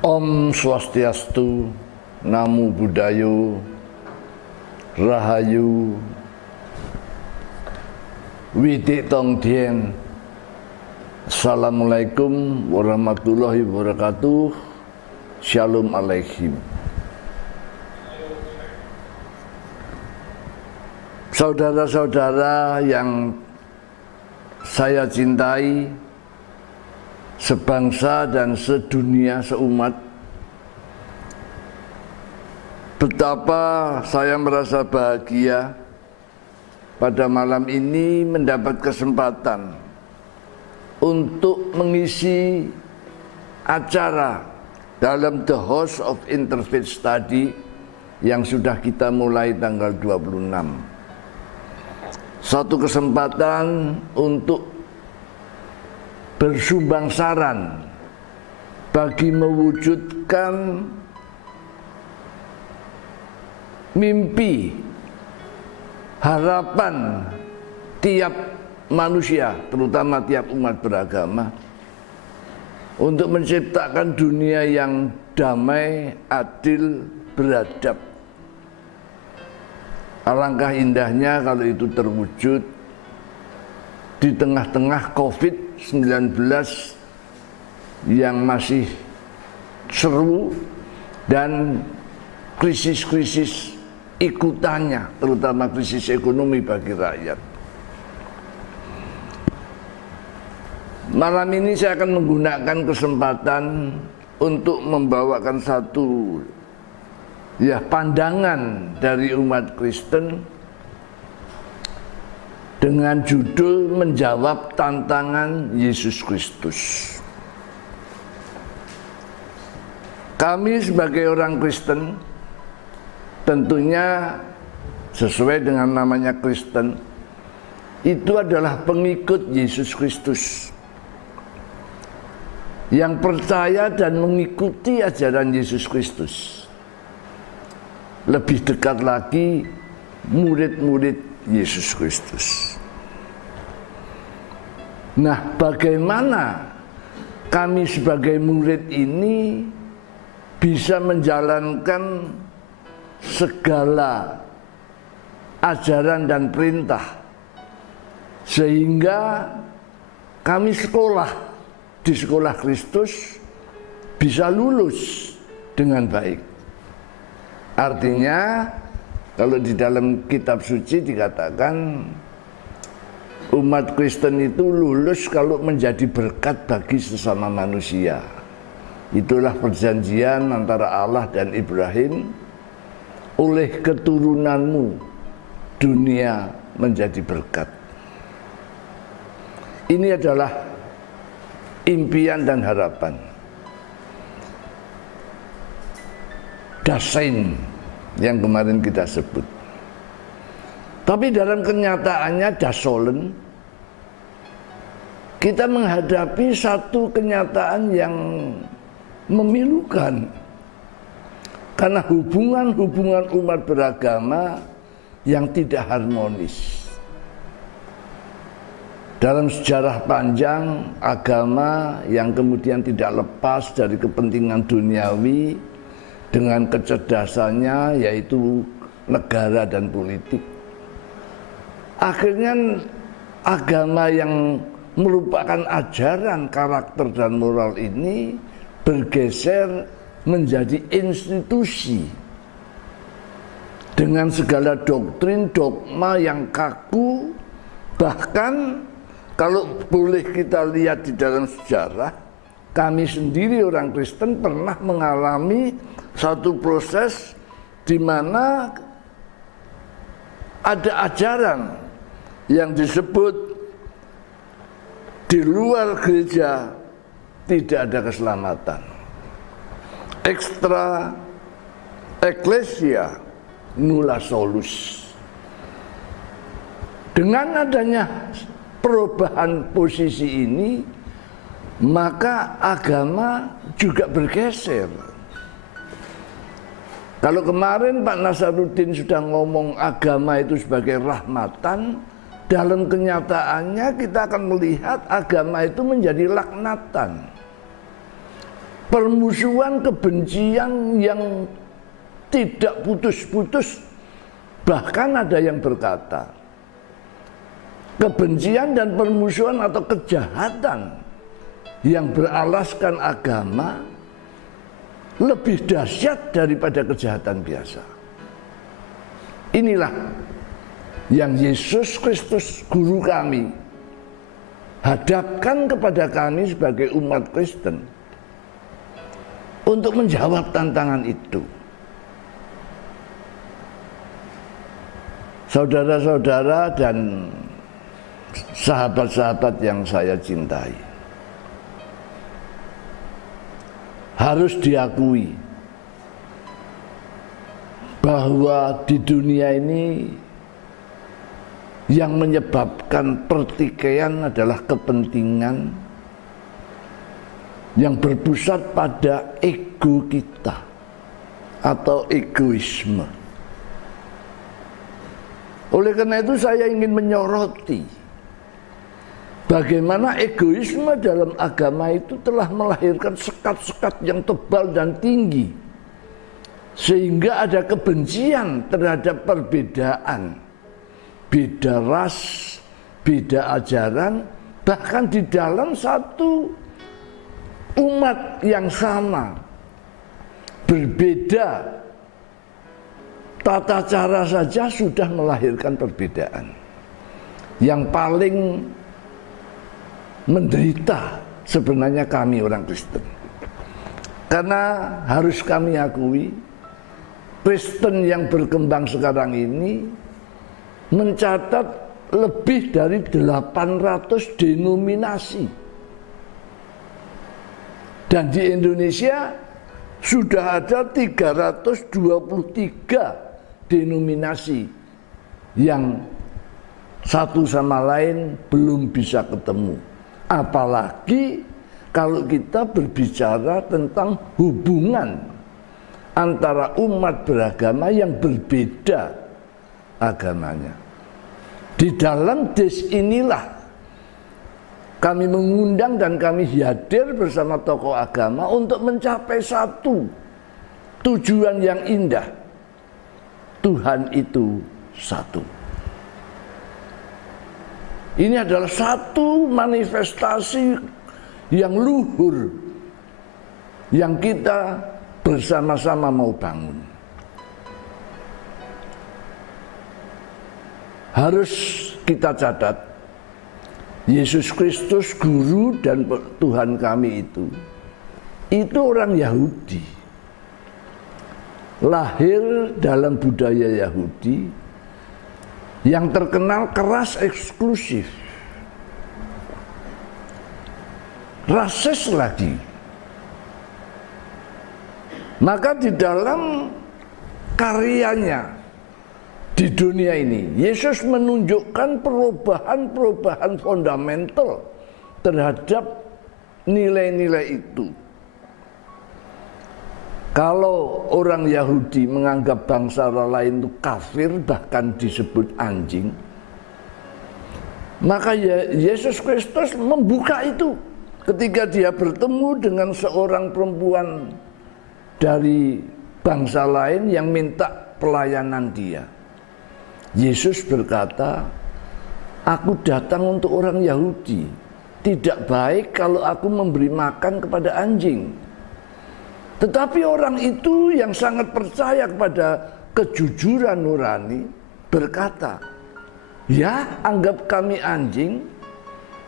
Om Swastiastu, Namo Buddhaya, Rahayu, Widik Tong Dien. Assalamualaikum warahmatullahi wabarakatuh. Shalom alaikum. Saudara-saudara yang saya cintai, sebangsa dan sedunia, seumat, betapa saya merasa bahagia pada malam ini mendapat kesempatan untuk mengisi acara dalam The House of Interfaith Study yang sudah kita mulai tanggal 26. Satu kesempatan untuk bersumbang saran bagi mewujudkan mimpi, harapan tiap manusia, terutama tiap umat beragama, untuk menciptakan dunia yang damai, adil, beradab. Alangkah indahnya kalau itu terwujud di tengah-tengah COVID-19 yang masih seru dan krisis-krisis ikutannya, terutama krisis ekonomi bagi rakyat. Malam ini saya akan menggunakan kesempatan untuk membawakan satu pandangan dari umat Kristen dengan judul menjawab tantangan Yesus Kristus. Kami sebagai orang Kristen tentunya sesuai dengan namanya Kristen, itu adalah pengikut Yesus Kristus yang percaya dan mengikuti ajaran Yesus Kristus. Lebih dekat lagi, murid-murid Yesus Kristus. Nah, bagaimana kami sebagai murid ini bisa menjalankan segala ajaran dan perintah sehingga kami di sekolah Kristus bisa lulus dengan baik. Artinya, kalau di dalam kitab suci dikatakan umat Kristen itu lulus kalau menjadi berkat bagi sesama manusia. Itulah perjanjian antara Allah dan Ibrahim. Oleh keturunanmu dunia menjadi berkat. Ini adalah impian dan harapan. Dasein yang kemarin kita sebut. Tapi dalam kenyataannya dasolen, kita menghadapi satu kenyataan yang memilukan. Karena hubungan-hubungan umat beragama yang tidak harmonis. Dalam sejarah panjang agama yang kemudian tidak lepas dari kepentingan duniawi dengan kecerdasannya, yaitu negara dan politik. Akhirnya agama yang merupakan ajaran karakter dan moral ini bergeser menjadi institusi dengan segala doktrin, dogma yang kaku. Bahkan kalau boleh kita lihat di dalam sejarah, kami sendiri orang Kristen pernah mengalami satu proses di mana ada ajaran yang disebut di luar gereja tidak ada keselamatan. Extra ecclesia nulla solus. Dengan adanya perubahan posisi ini, maka agama juga bergeser. Kalau kemarin Pak Nasaruddin sudah ngomong agama itu sebagai rahmatan, dalam kenyataannya kita akan melihat agama itu menjadi laknatan. permusuhan, kebencian yang tidak putus-putus. Bahkan ada yang berkata, kebencian dan permusuhan atau kejahatan yang beralaskan agama lebih dahsyat daripada kejahatan biasa. Inilah yang Yesus Kristus, guru kami, hadapkan kepada kami sebagai umat Kristen untuk menjawab tantangan itu. Saudara-saudara dan sahabat-sahabat yang saya cintai, harus diakui bahwa di dunia ini yang menyebabkan pertikaian adalah kepentingan yang berpusat pada ego kita atau egoisme. Oleh karena itu saya ingin menyoroti bagaimana egoisme dalam agama itu telah melahirkan sekat-sekat yang tebal dan tinggi, sehingga ada kebencian terhadap perbedaan, beda ras, beda ajaran, bahkan di dalam satu umat yang sama, berbeda tata cara saja sudah melahirkan perbedaan. Yang paling menderita sebenarnya kami orang Kristen, karena harus kami akui Kristen yang berkembang sekarang ini mencatat lebih dari 800 denominasi, dan di Indonesia sudah ada 323 denominasi yang satu sama lain belum bisa ketemu. Apalagi kalau kita berbicara tentang hubungan antara umat beragama yang berbeda agamanya. Di dalam des inilah kami mengundang dan kami hadir bersama tokoh agama untuk mencapai satu tujuan yang indah. Tuhan itu satu. Ini adalah satu manifestasi yang luhur yang kita bersama-sama mau bangun. Harus kita catat, Yesus Kristus guru dan Tuhan kami itu orang Yahudi. Lahir dalam budaya Yahudi yang terkenal keras, eksklusif, rasis lagi. Maka di dalam karyanya di dunia ini, Yesus menunjukkan perubahan-perubahan fundamental terhadap nilai-nilai itu. Kalau orang Yahudi menganggap bangsa lain itu kafir, bahkan disebut anjing, maka Yesus Kristus membuka itu ketika dia bertemu dengan seorang perempuan dari bangsa lain yang minta pelayanan dia. Yesus berkata, "Aku datang untuk orang Yahudi. Tidak baik kalau aku memberi makan kepada anjing." Tetapi orang itu yang sangat percaya kepada kejujuran nurani berkata, "Ya, anggap kami anjing,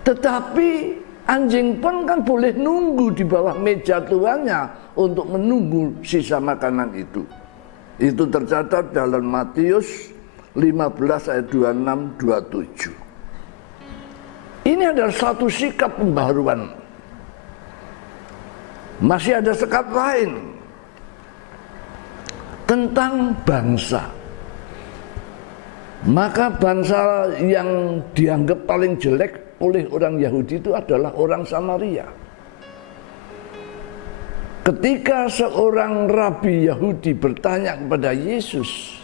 tetapi anjing pun kan boleh nunggu di bawah meja tuannya untuk menunggu sisa makanan itu." Itu tercatat dalam Matius 15 ayat 26-27. Ini adalah satu sikap pembaharuan. Masih ada sekat lain tentang bangsa. Maka bangsa yang dianggap paling jelek oleh orang Yahudi itu adalah orang Samaria. Ketika seorang rabi Yahudi bertanya kepada Yesus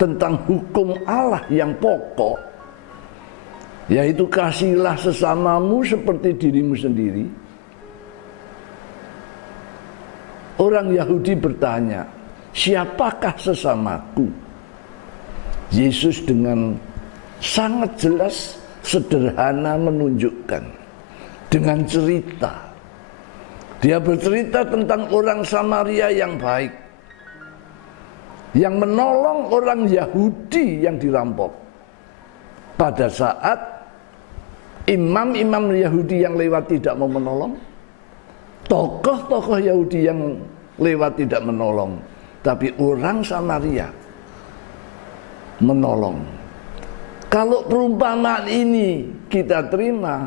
tentang hukum Allah yang pokok, yaitu kasihilah sesamamu seperti dirimu sendiri, Orang Yahudi bertanya, siapakah sesamaku? Yesus dengan sangat jelas, sederhana menunjukkan dengan cerita. Dia bercerita tentang orang Samaria yang baik, yang menolong orang Yahudi yang dirampok. Pada saat imam-imam Yahudi yang lewat tidak mau menolong, tokoh-tokoh Yahudi yang lewat tidak menolong, tapi orang Samaria menolong. Kalau perumpamaan ini kita terima,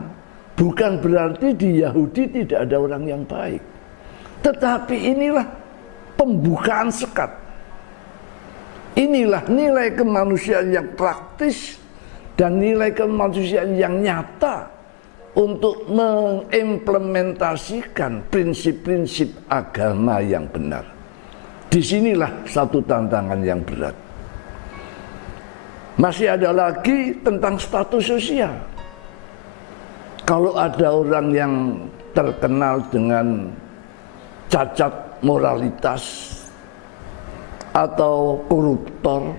bukan berarti di Yahudi tidak ada orang yang baik, tetapi inilah pembukaan sekat. Inilah nilai kemanusiaan yang praktis dan nilai kemanusiaan yang nyata untuk mengimplementasikan prinsip-prinsip agama yang benar. Disinilah satu tantangan yang berat. Masih ada lagi tentang status sosial. Kalau ada orang yang terkenal dengan cacat moralitas atau koruptor,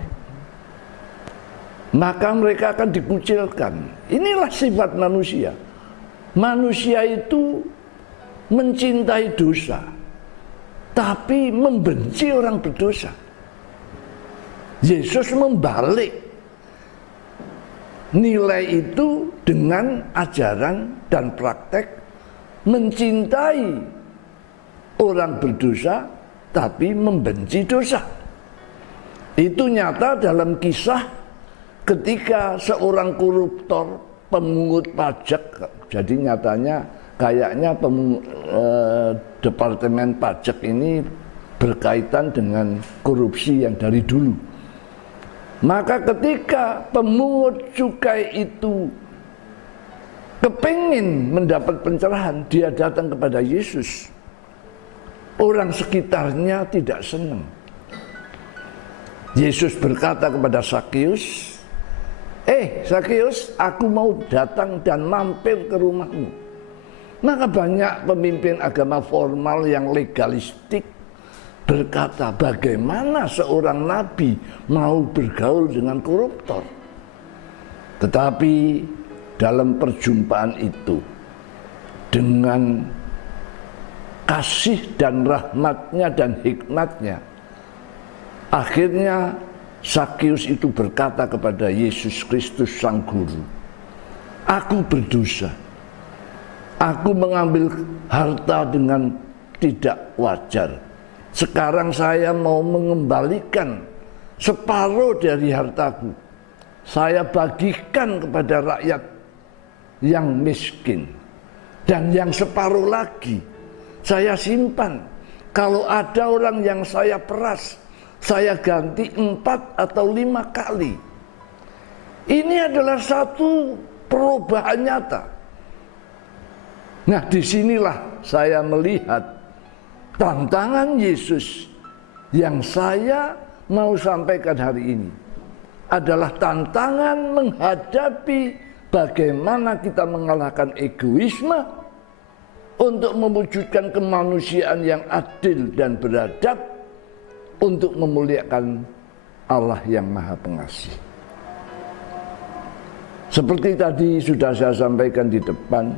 maka mereka akan dikucilkan. Inilah sifat manusia. Manusia itu mencintai dosa, tapi membenci orang berdosa. Yesus membalik nilai itu dengan ajaran dan praktek mencintai orang berdosa, tapi membenci dosa. Itu nyata dalam kisah ketika seorang koruptor, pemungut pajak, jadi nyatanya kayaknya departemen pajak ini berkaitan dengan korupsi yang dari dulu. Maka ketika pemungut cukai itu kepingin mendapat pencerahan, dia datang kepada Yesus. Orang sekitarnya tidak senang. Yesus berkata kepada Sakeus, Sakeus, aku mau datang dan mampir ke rumahmu. Maka banyak pemimpin agama formal yang legalistik berkata, bagaimana seorang nabi mau bergaul dengan koruptor? Tetapi dalam perjumpaan itu, dengan kasih dan rahmatnya dan hikmatnya, akhirnya Sakeus itu berkata kepada Yesus Kristus Sang Guru, aku berdosa, aku mengambil harta dengan tidak wajar. Sekarang saya mau mengembalikan separuh dari hartaku, saya bagikan kepada rakyat yang miskin, dan yang separuh lagi saya simpan. Kalau ada orang yang saya peras, saya ganti 4 atau 5 kali. Ini adalah satu perubahan nyata. Nah, disinilah saya melihat tantangan Yesus yang saya mau sampaikan hari ini adalah tantangan menghadapi bagaimana kita mengalahkan egoisme untuk mewujudkan kemanusiaan yang adil dan beradab, untuk memuliakan Allah yang Maha Pengasih. Seperti tadi sudah saya sampaikan di depan,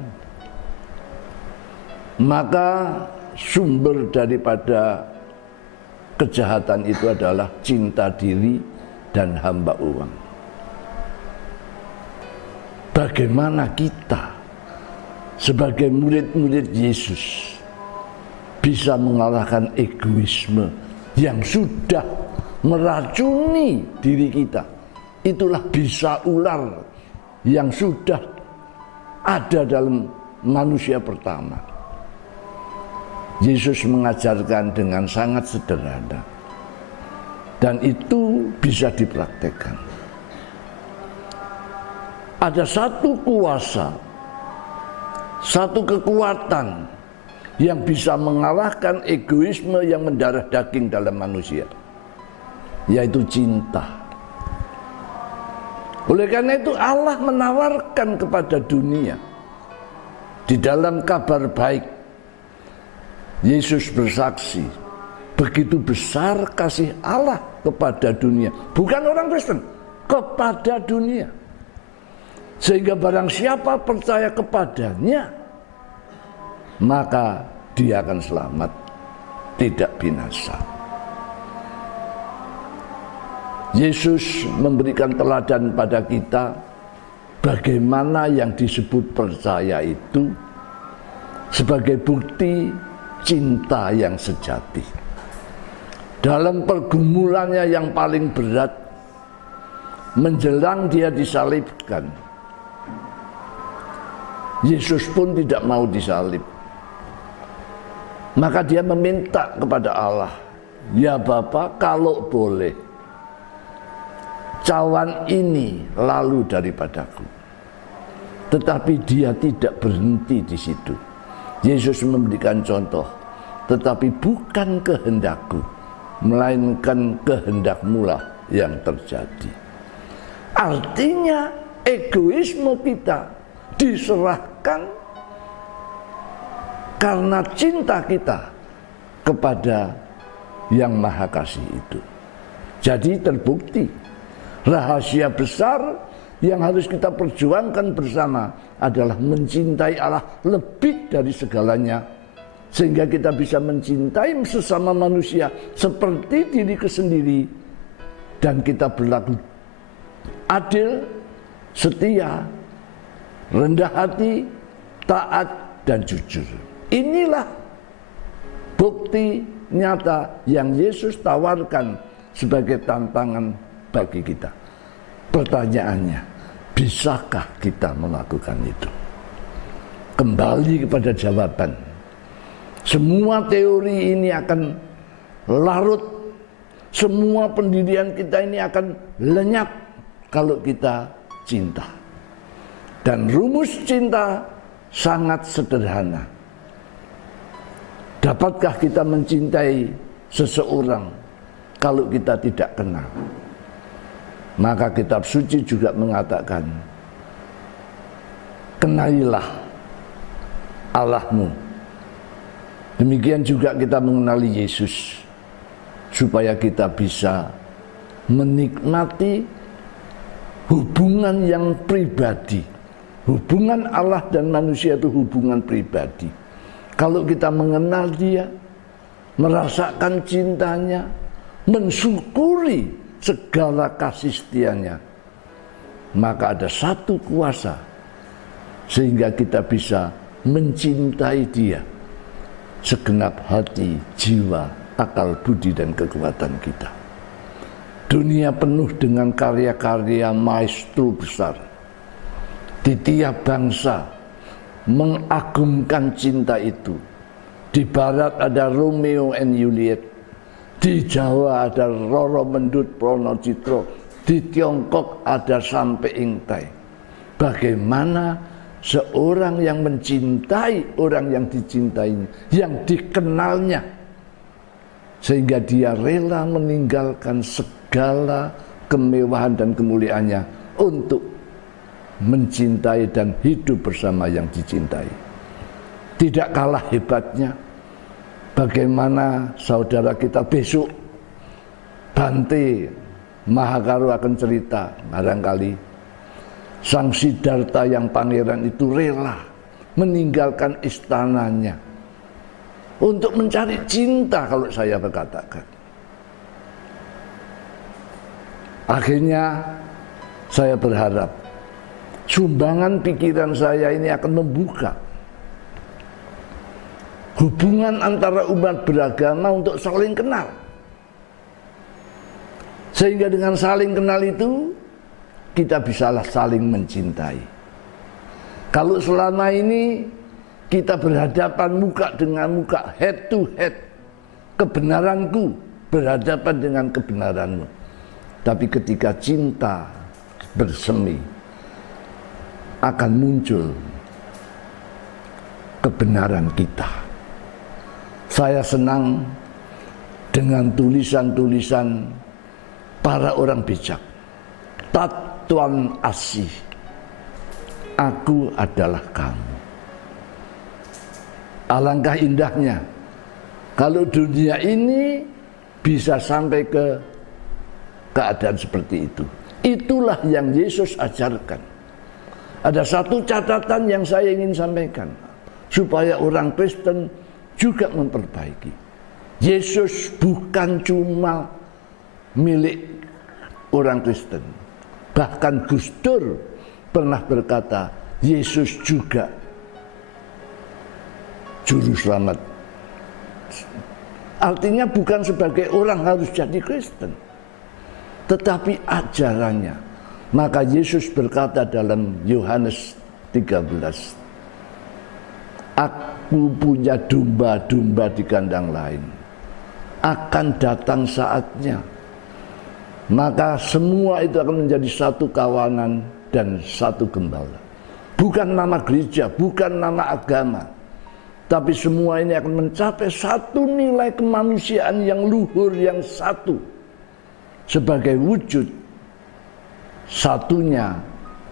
maka sumber daripada kejahatan itu adalah cinta diri dan hamba uang. Bagaimana kita sebagai murid-murid Yesus bisa mengalahkan egoisme yang sudah meracuni diri kita? Itulah bisa ular yang sudah ada dalam manusia pertama. Yesus mengajarkan dengan sangat sederhana, dan itu bisa dipraktekkan. Ada satu kuasa, satu kekuatan yang bisa mengalahkan egoisme yang mendarah daging dalam manusia, yaitu cinta. Oleh karena itu Allah menawarkan kepada dunia di dalam kabar baik. Yesus bersaksi Begitu besar kasih Allah kepada dunia, bukan orang Kristen, kepada dunia. Sehingga barang siapa percaya kepadanya, maka dia akan selamat, tidak binasa. Yesus memberikan teladan pada kita bagaimana yang disebut percaya itu sebagai bukti cinta yang sejati. Dalam pergumulannya yang paling berat, menjelang dia disalibkan, Yesus pun tidak mau disalib. Maka dia meminta kepada Allah, "Ya Bapa, kalau boleh, cawan ini lalu daripadaku." Tetapi dia tidak berhenti di situ. Yesus memberikan contoh, "Tetapi bukan kehendakku, melainkan kehendak-Mu lah yang terjadi." Artinya egoisme kita diserahkan karena cinta kita kepada yang Maha Kasih itu. Jadi terbukti rahasia besar yang harus kita perjuangkan bersama adalah mencintai Allah lebih dari segalanya, sehingga kita bisa mencintai sesama manusia seperti diri sendiri, dan kita berlaku adil, setia, rendah hati, taat, dan jujur. Inilah bukti nyata yang Yesus tawarkan sebagai tantangan bagi kita. Pertanyaannya, bisakah kita melakukan itu? Kembali kepada jawaban. Semua teori ini akan larut, semua pendirian kita ini akan lenyap kalau kita cinta. Dan rumus cinta sangat sederhana. Dapatkah kita mencintai seseorang kalau kita tidak kenal? Maka kitab suci juga mengatakan, kenalilah Allahmu. Demikian juga kita mengenali Yesus, supaya kita bisa menikmati hubungan yang pribadi. Hubungan Allah dan manusia itu hubungan pribadi. Kalau kita mengenal Dia, merasakan cintanya, mensyukuri segala kasih setianya, maka ada satu kuasa sehingga kita bisa mencintai Dia segenap hati, jiwa, akal, budi, dan kekuatan kita. Dunia penuh dengan karya-karya maestro besar. Di tiap bangsa mengagumkan cinta itu. Di barat ada Romeo and Juliet, di Jawa ada Roro Mendut Prono Citro, di Tiongkok ada Sampai Ingtai. Bagaimana seorang yang mencintai orang yang dicintainya, yang dikenalnya, sehingga dia rela meninggalkan segala kemewahan dan kemuliaannya untuk mencintai dan hidup bersama yang dicintai. Tidak kalah hebatnya bagaimana saudara kita besok, Bante Mahakaro akan cerita, barangkali Sang Siddhartha yang pangeran itu rela meninggalkan istananya untuk mencari cinta, kalau saya berkatakan. Akhirnya saya berharap sumbangan pikiran saya ini akan membuka hubungan antara umat beragama untuk saling kenal. Sehingga dengan saling kenal itu, kita bisalah saling mencintai. Kalau selama ini kita berhadapan muka dengan muka, head to head, kebenaranku berhadapan dengan kebenaranmu. Tapi ketika cinta bersemi, akan muncul kebenaran kita. Saya senang dengan tulisan-tulisan para orang bijak. Tatuan Asih, aku adalah kamu. Alangkah indahnya Kalau dunia ini bisa sampai ke keadaan seperti itu. Itulah yang Yesus ajarkan. Ada satu catatan yang saya ingin sampaikan, supaya orang Kristen juga memperbaiki. Yesus bukan cuma milik orang Kristen. Bahkan Gus Dur pernah berkata, Yesus juga juru selamat. Artinya bukan sebagai orang harus jadi Kristen, tetapi ajarannya. Maka Yesus berkata dalam Yohanes 13, Aku punya domba-domba di kandang lain. Akan datang saatnya, maka semua itu akan menjadi satu kawanan dan satu gembala. Bukan nama gereja, bukan nama agama, tapi semua ini akan mencapai satu nilai kemanusiaan yang luhur, yang satu, sebagai wujud satunya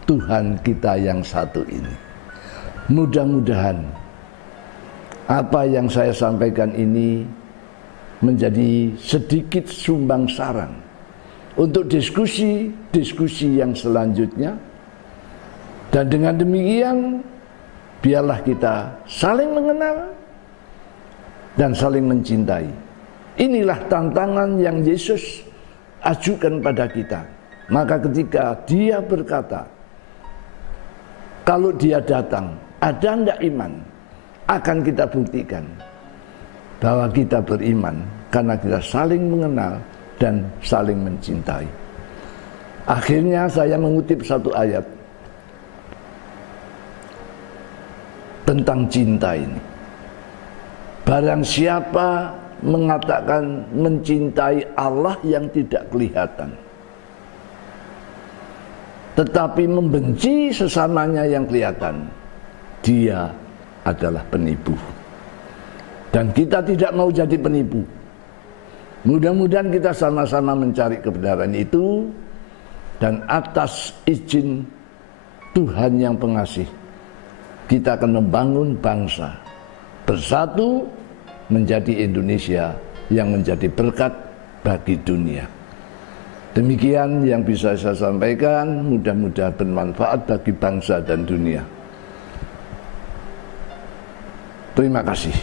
Tuhan kita yang satu ini. Mudah-mudahan apa yang saya sampaikan ini menjadi sedikit sumbang saran untuk diskusi yang selanjutnya. Dan dengan demikian biarlah kita saling mengenal dan saling mencintai. Inilah tantangan yang Yesus ajukan pada kita. Maka ketika dia berkata, kalau dia datang, ada enggak iman? Akan kita buktikan bahwa kita beriman karena kita saling mengenal dan saling mencintai. Akhirnya saya mengutip satu ayat tentang cinta ini. Barang siapa mengatakan mencintai Allah yang tidak kelihatan, tetapi membenci sesamanya yang kelihatan, dia adalah penipu. Dan kita tidak mau jadi penipu. Mudah-mudahan kita sama-sama mencari kebenaran itu, dan atas izin Tuhan yang pengasih, kita akan membangun bangsa bersatu menjadi Indonesia yang menjadi berkat bagi dunia. Demikian yang bisa saya sampaikan, mudah-mudahan bermanfaat bagi bangsa dan dunia. Terima kasih.